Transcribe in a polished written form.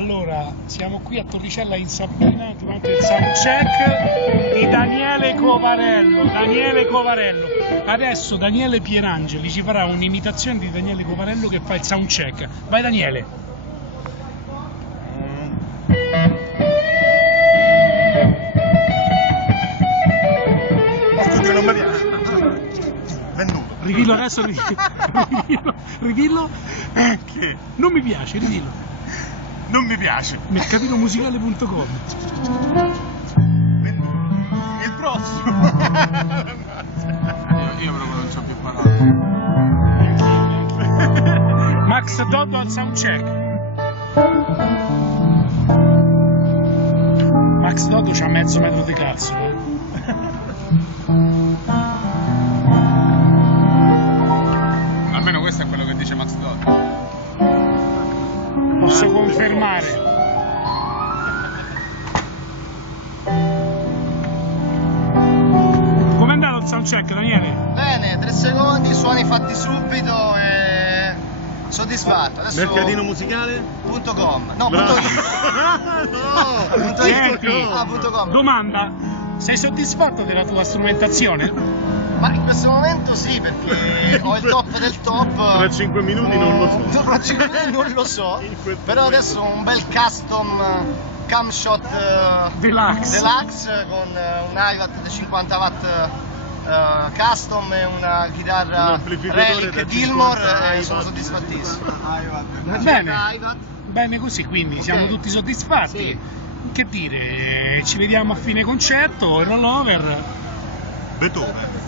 Allora, siamo qui a Torricella in Sabina durante il soundcheck di Daniele Covarello. Adesso Daniele Pierangeli ci farà un'imitazione di Daniele Covarello che fa il soundcheck. Vai Daniele! Ma studio non mi piace. Venduto. Ridillo adesso, ridillo. Che? Non mi piace, ridillo. Non mi piace. Mercatinomusicale.com. Il prossimo. Io proprio non c'ho più parole. Max Doddo al soundcheck. Max Doddo c'ha mezzo metro di cazzo, Almeno questo è quello che dice Max Dodd. Posso confermare. Com'è andato il soundcheck, Daniele? Bene, 3 secondi, suoni fatti subito e soddisfatto. Adesso Mercatinomusicale.com. No, Bravo. punto Senti, .com. domanda, sei soddisfatto della tua strumentazione? Ma in questo momento sì, perché ho il top del top. Tra 5 minuti non lo so. Tra 5 minuti non lo so. In questo Però momento. adesso ho un bel custom camshot Deluxe. con un iWatt da 50 watt custom e una Un chitarra amplificatore Relic da Gilmore 50 e sono iWatt. soddisfattissimo. Bene. iWatt. Bene così, quindi Ok. siamo tutti soddisfatti. Sì. Che dire, ci vediamo a fine concerto, rollover. Beethoven.